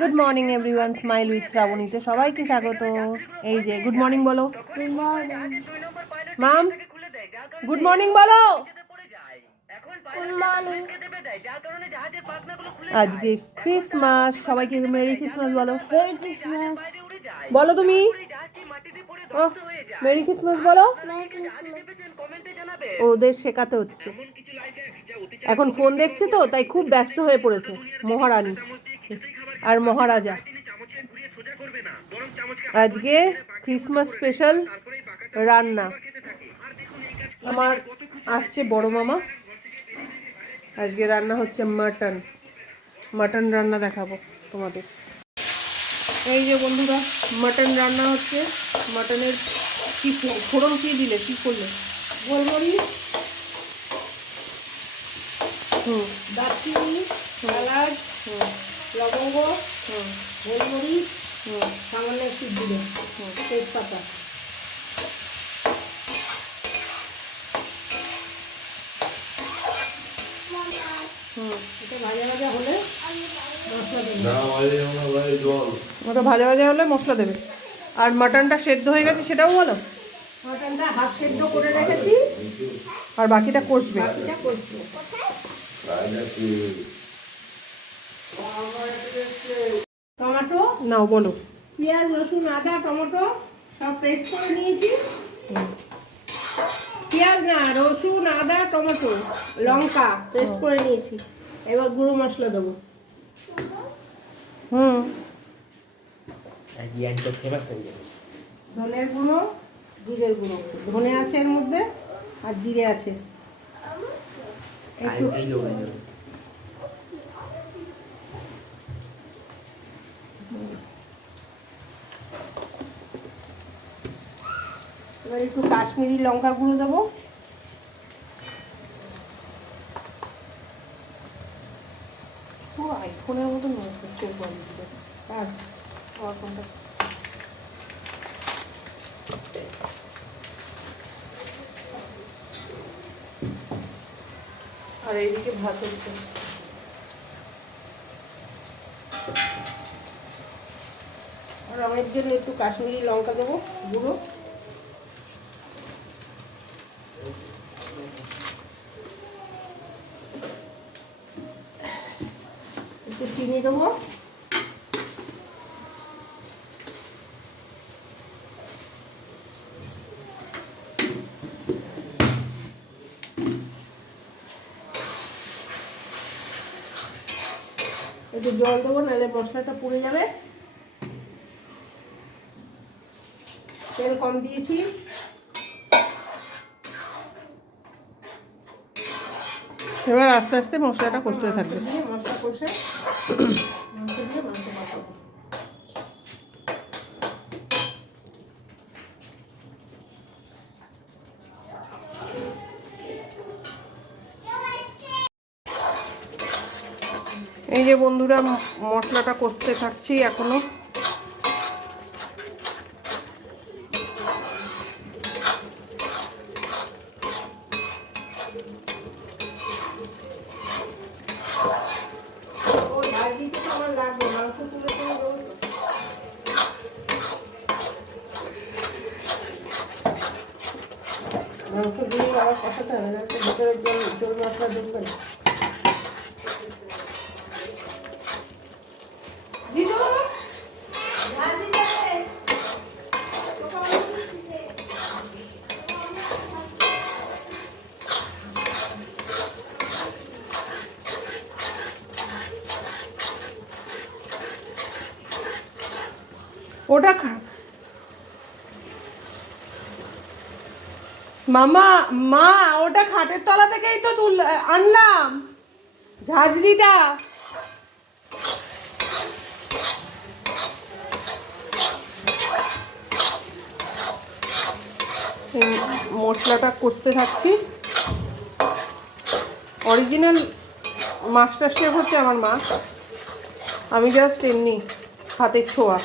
Good morning everyone, smile with শ্রাবণীতে সবাইকে স্বাগত। এই যে গুড মর্নিং বলো। Good morning. Mum good morning বলো। Good morning. আজকে ক্রিসমাস, সবাইকে মেরি ক্রিসমাস বলো। Merry Christmas. বলো তুমি মেরি ক্রিসমাস বলো। Merry Christmas. ওদের শেখাতে হচ্ছে, এখন ফোন দেখছে তো তাই খুব ব্যস্ত হয়ে পড়েছে মহারানী আর মহারাজা। আজকে ক্রিসমাস স্পেশাল রান্না, আমার আসছে বড় মামা, আজকে রান্না হচ্ছে মাটন রান্না দেখাবো তোমাদের। এই যে বন্ধুরা, মাটন রান্না হচ্ছে। মাটনের কি ফোড়ন কি দিলে, কি করলে? গোলমরিচ, দারচিনি, এলাচ, লবঙ্গ, গোলমরিচ, সামান্য একটু দিলে তেজপাতা। এটা ভাজা ভাজা হলে মশলা দেবে। ওটা ভাজা ভাজা হলে মশলা দেবে। আর মাটনটা সেদ্ধ হয়ে গেছে সেটাও বলো। মাটনটা হাফ সেদ্ধ করে রেখেছি, আর বাকিটা কষবে। টমেটো নাও বলো। পেঁয়াজ, রসুন, আদা, টমেটো সব পেস্ট করে নিয়েছি। পেঁয়াজ না, রসুন, আদা, টমেটো, লঙ্কা পেস্ট করে নিয়েছি। এবার গুঁড়ো মশলা দেবো। ধনের গুঁড়ো, জিরের গুঁড়ো। ধনে আছে এর মধ্যে আর জিরে আছে একটু। এবার একটু কাশ্মীরি লঙ্কার গুঁড়ো দেবো। পুরো আইফোনের মতন হচ্ছে কোয়ালিটিটা। আর আমার ফোনটা আর এইদিকে ভাত হচ্ছে। রঙের জন্য একটু কাশ্মীরি লঙ্কা দেবো গুঁড়ো। একটু চিনি দেবো। একটু জল দেবো, নাহলে মশলাটা পুড়ে যাবে। তেল কম দিয়েছি। এবার আস্তে আস্তে মশলাটা কষতে থাকবে। মশলা কষে মাংস দিয়ে মাংস কষাবো। এই যে বন্ধুরা, মশলাটা কষতে থাকছি এখনো। মাংস দিয়ে আবার কষাতে হবে, না ভিতরে জল মশলা ঢুকবে না। ওটা মামা, মা ওটা খাটের তলা থেকেই তো আনলাম ঝাঁঝরিটা। মশলাটা কষতে থাকছি। অরিজিনাল মাস্টার শেফ হচ্ছে আমার মা, আমি জাস্ট এমনি হাতের ছোঁয়া।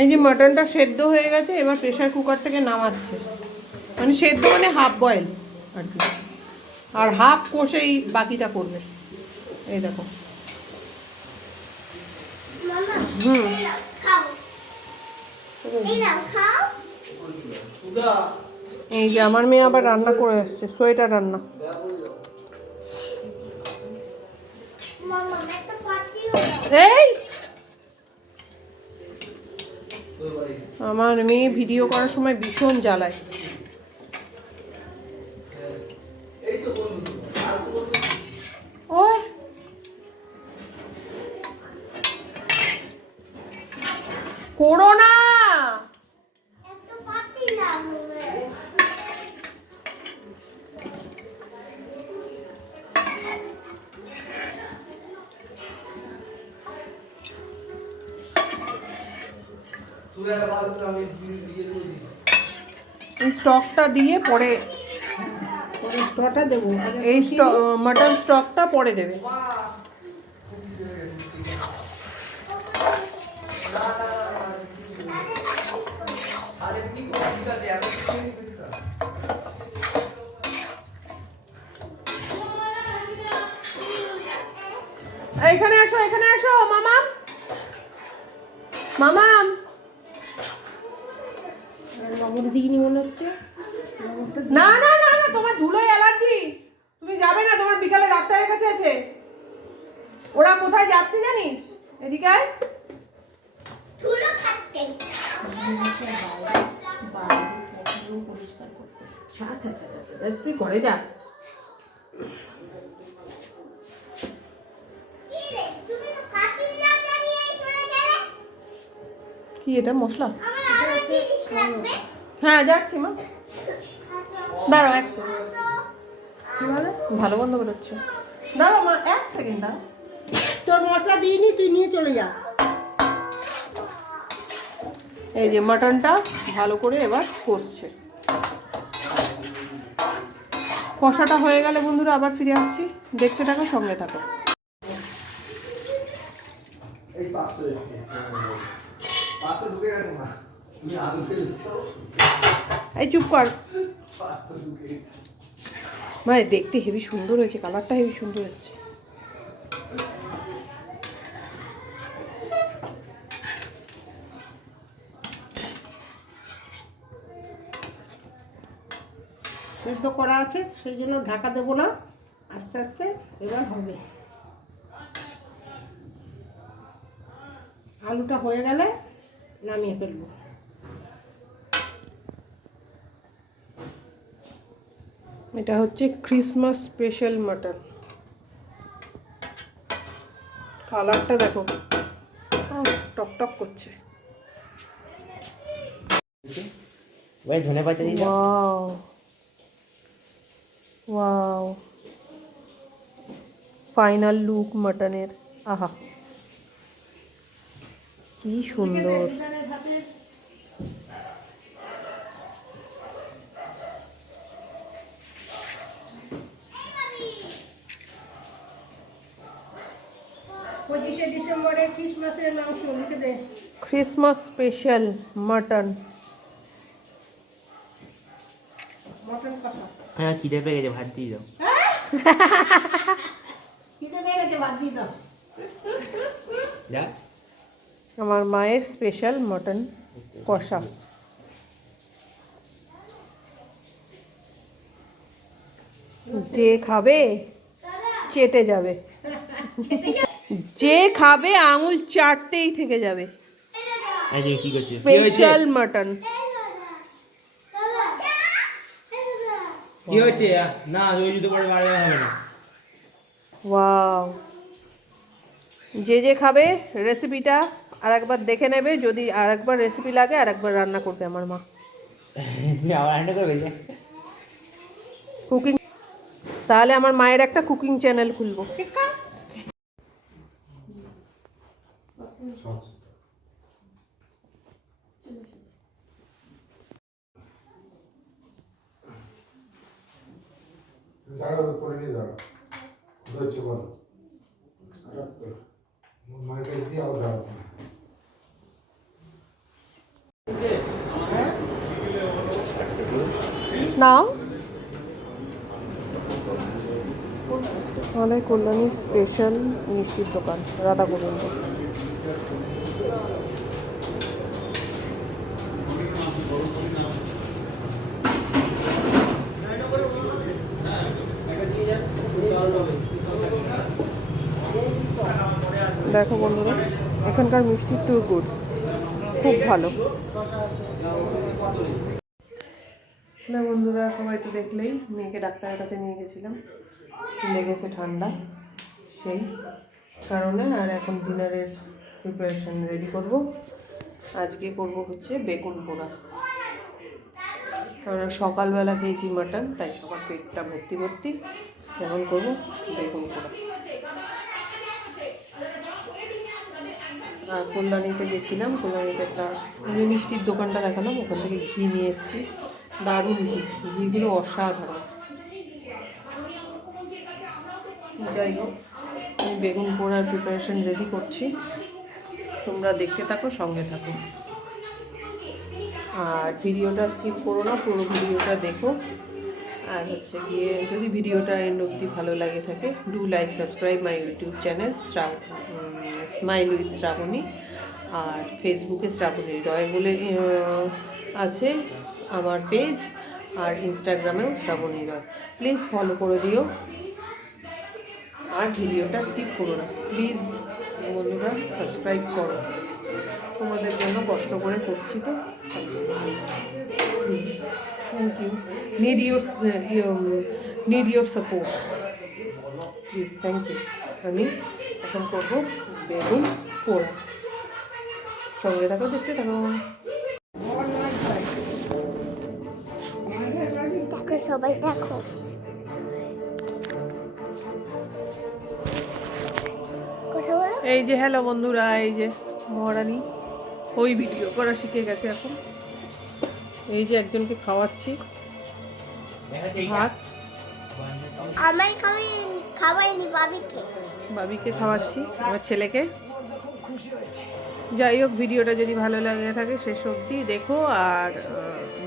এই যে মাটনটা সেদ্ধ হয়ে গেছে, এবার প্রেসার কুকার থেকে নামাচ্ছে। মানে সেদ্ধ মানে হাফ বয়েল আর কি, আর হাফ কষেই বাকিটা করবে। এই দেখো। হুম, এই যে আমার মেয়ে আবার রান্না করে আসছে, সোয়েটার রান্না। এই আমার মেয়ে ভিডিও করার সময় ভীষণ জ্বালায়। ওই করো না। এই স্টকটা দিয়ে পরে স্টকটা দেবো। এই মাটন স্টকটা পরে দেবে। এখানে আসো, এখানে আসো মামাম, মামাম। লবণ দিইনি মনে হচ্ছে। না না না না, তোমার ধুলোয় অ্যালার্জি, তুমি যাবে না, তোমার বিকালে ডাক্তারের কাছে আছে। ওরা কোথায় যাচ্ছে জানিস? এদিকে আয়। ধুলো থাকতে পরিষ্কার করতে। আচ্ছা আচ্ছা আচ্ছা, তুই ঘরে যা। তুমি তো কাটুনি না জানিয়ে চলে গেলে। কি এটা মশলা? আমার আরো জিনিস লাগবে। হ্যাঁ যাচ্ছি মা, দাঁড়াও এক সেকেন্ড। ভালো গন্ধ বেরোচ্ছে, দাঁড়াও মা এক সেকেন্ড দাঁড়াও। তোর মশলা দিইনি, তুই নিয়ে চলে যা। এই যে মাটনটা ভালো করে এবার কষছে। কষাটা হয়ে গেলে বন্ধুরা আবার ফিরে আসছি, দেখতে থাকো, সঙ্গে থাকো। এই চুপ কর। মানে দেখতে হেভি সুন্দর হয়েছে, কালারটা হেভি সুন্দর হয়েছে। সেদ্ধ করা আছে, সেই জন্য ঢাকা দেবো না, আস্তে আস্তে এবার হবে। আলুটা হয়ে গেলে নামিয়ে ফেলবো। এটা হচ্ছে ক্রিসমাস স্পেশাল মাটন। কালারটা দেখো, টক টক করছে। ভাই ধনে পাতা দিয়ে দাও। ওয়াও ওয়াও, ফাইনাল লুক মাটনের। আহা কি সুন্দর। ডিসেম্বরে ক্রিসমাসের মাংস লিখে দে। Christmas special mutton. মটন কষা। হ্যাঁ খিদে পেয়ে গেছে, ভাত দিয়ে দাও। খিদে পেয়ে গেছে, ভাত দিয়ে দাও। যা আমার মায়ের স্পেশাল মটন কষা। যে খাবে চেটে যাবে, যে খাবে আঙুল চাটতেই থেকে যাবে। আরে কি করছিস? Special mutton. কি হয়েছে? না ওই জুতো পরে বাড়ি হবে না। ওয়াও, যে যে খাবে রেসিপিটা আরেকবার দেখে নেবে, যদি আরেকবার রেসিপি লাগে আরেকবার রান্না করবে আমার মা। আবার রান্না করবে যে কুকিং, তাহলে আমার মায়ের একটা কুকিং চ্যানেল খুলবো। দাঁড়াও, করে নিয়ে দাঁড়াও, হচ্ছে বলো মায়ের কাছে দিয়ে আবার দাঁড়াও। নাও আমাদের কল্যাণীর স্পেশাল মিষ্টির দোকান রাধা গোবিন্দ। দেখো বন্ধুরা, এখানকার মিষ্টি টু গুড, খুব ভালো। না বন্ধুরা, সবাই তো দেখলেই, মেয়েকে ডাক্তারের কাছে নিয়ে গেছিলাম, লেগেছে ঠান্ডা, সেই কারণে। আর এখন ডিনারের প্রিপারেশন রেডি করব। আজকে করব হচ্ছে বেগুন পোড়া, কারণ সকালবেলা খেয়েছি মাটন, তাই সকাল পেটটা ভর্তি ভর্তি। এখন করবো বেগুন পোড়া। আর কল্যাণীতে গেছিলাম, কল্যাণীতে একটা মিষ্টির দোকানটা দেখালাম, ওখান থেকে ঘি নিয়ে এসেছি, দারুণ ঘি, ঘিগুলো অসাধারণ। যাই হোক, আমি বেগুন পোড়ার প্রিপারেশন রেডি করছি, তোমরা দেখতে থাকো, সঙ্গে থাকো, আর ভিডিওটা স্কিপ করো না, পুরো ভিডিওটা দেখো। আর হচ্ছে গিয়ে যদি ভিডিওটা এন্ড অবধি ভালো লাগে থাকে, do like subscribe my YouTube channel smile with Shrabani, আর ফেসবুকে শ্রাবণী রয় বলে আছে আমার পেজ, আর ইনস্টাগ্রামেও শ্রাবণী রয়। প্লিজ ফলো করে দিও, আর ভিডিওটা স্কিপ করো না প্লিজ বন্ধুরা, সাবস্ক্রাইব করো, তোমাদের জন্য কষ্ট করে করছি তো, please, thank you. need your support, please, thank you. আমি এখন করবো বেগুন পোড়া, সঙ্গে থাকো, দেখতে থাকো। দেখো সবাই দেখো, কথা বলো। এই যে হ্যালো বন্ধুরা, এই যে মহারানী ওই ভিডিও করা শিখে গেছে এখন। এই যে একজনকে খাওয়াচ্ছি ভাত, আমার খাবাইনি বাবিকে খাওয়াচ্ছি, আমার ছেলেকে। যাই হোক, ভিডিওটা যদি ভালো লাগে থাকে শেষ অবধি দেখো, আর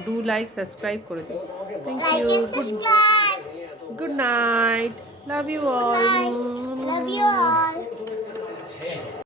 ডু লাইক সাবস্ক্রাইব করে দিও। Thank you, good night, love you all.